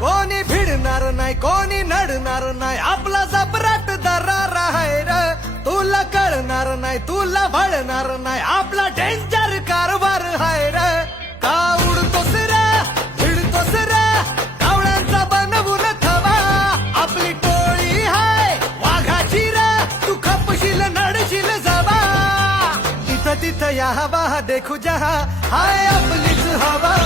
कोणी भिडणार नाही कोणी नडणार नाही आपला जबराट दरार आहे र तुला कळणार नाही तुला भळणार नाही आपला डेंजर कारभार आहे र का उडतोस रे भिडतोस रे कावळ्यांचा बनवून थवा आपली टोळी हाय वाघाची रे तू खपशील नडशील जबा तिथं तिथं या हवा देखू जहा हाय आपलीच हवा